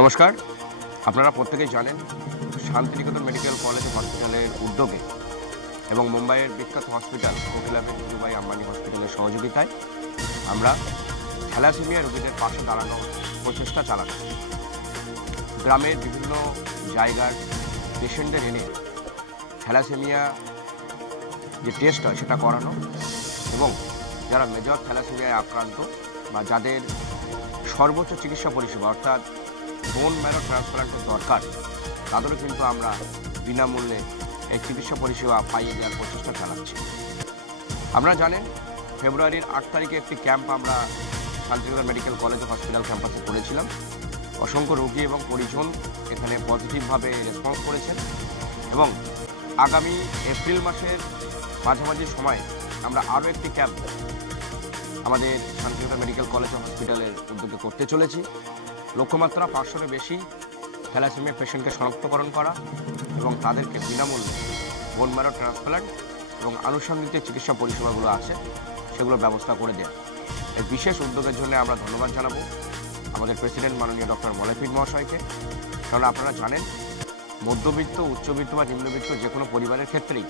নমস্কার। আপনারা প্রত্যেকেই জানেন শান্তিনিকেতন মেডিকেল কলেজ হসপিটালের উদ্যোগে এবং মুম্বাইয়ের বিখ্যাত হসপিটাল কোকিলাবেন ধীরুভাই আম্বানি হসপিটালের সহযোগিতায় আমরা থ্যালাসেমিয়া রোগীদের পাশে দাঁড়ানোর প্রচেষ্টা চালানো। গ্রামের বিভিন্ন জায়গার পেশেন্টদের এনে থ্যালাসেমিয়া যে টেস্ট হয় সেটা করানো এবং যারা মেজর থ্যালাসেমিয়ায় আক্রান্ত বা যাদের সর্বোচ্চ চিকিৎসা পরিষেবা অর্থাৎ বোন ম্যারো ট্রান্সপ্লান্টের দরকার, তাদেরও কিন্তু আমরা বিনামূল্যে এই চিকিৎসা পরিষেবা পাইয়ে দেওয়ার প্রচেষ্টা চালাচ্ছি। আপনারা জানেন ফেব্রুয়ারির 8 তারিখে একটি ক্যাম্প আমরা শান্তিনিকেতন মেডিকেল কলেজ হসপিটাল ক্যাম্পাসে করেছিলাম। অসংখ্য রোগী এবং পরিজন এখানে পজিটিভভাবে রেসপন্স করেছেন এবং আগামী এপ্রিল মাসের মাঝামাঝি সময়ে আমরা আরও একটি ক্যাম্প আমাদের শান্তিনিকেতন মেডিকেল কলেজ হসপিটালের উদ্যোগে করতে চলেছি। লক্ষ্যমাত্রা 500-এর বেশি থ্যালাসেমিয়া পেশেন্টকে শনাক্তকরণ করা এবং তাদেরকে বিনামূল্যে বোন ম্যারো ট্রান্সপ্লান্ট এবং আনুষঙ্গিক যে চিকিৎসা পরিষেবাগুলো আছে সেগুলোর ব্যবস্থা করে দেওয়া। এই বিশেষ উদ্যোগের জন্য আমরা ধন্যবাদ জানাবো আমাদের প্রেসিডেন্ট মাননীয় ডক্টর মলেফিড মহাশয়কে। কারণ আপনারা জানেন মধ্যবিত্ত, উচ্চবিত্ত বা নিম্নবিত্ত যে কোনো পরিবারের ক্ষেত্রেই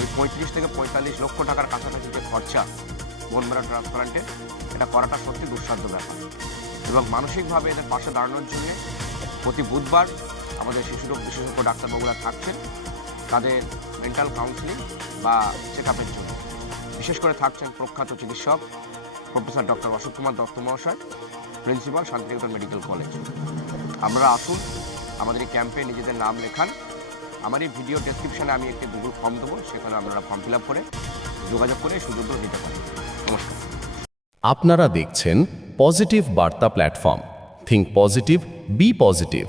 এই 35 থেকে 45 লক্ষ টাকার কাছাকাছি যে খরচা বোন ম্যারো ট্রান্সপ্লান্টে, এটা করাটা সত্যি দুঃসাধ্য ব্যাপার। এবং মানসিকভাবে এদের পাশে দাঁড়ানোর জন্য প্রতি বুধবার আমাদের শিশুরোগ বিশেষজ্ঞ ডাক্তারবাবুরা থাকছেন তাদের মেন্টাল কাউন্সিলিং বা চেক আপের জন্য। বিশেষ করে থাকছেন প্রখ্যাত চিকিৎসক প্রফেসর ডক্টর অশোক কুমার দত্ত মহাশয়, প্রিন্সিপাল শান্তিনিকেতন মেডিকেল কলেজ। আপনারা আসুন, আমাদের এই ক্যাম্পে নিজেদের নাম লেখান। আমার এই ভিডিও ডেসক্রিপশানে আমি একটি গুগল ফর্ম দেবো, সেখানে আপনারা ফর্ম ফিল আপ করে যোগাযোগ করে সুযোগগুলো নিতে পারেন। নমস্কার। আপনারা দেখছেন পজিটিভ বার্তা platform. Think positive, be positive.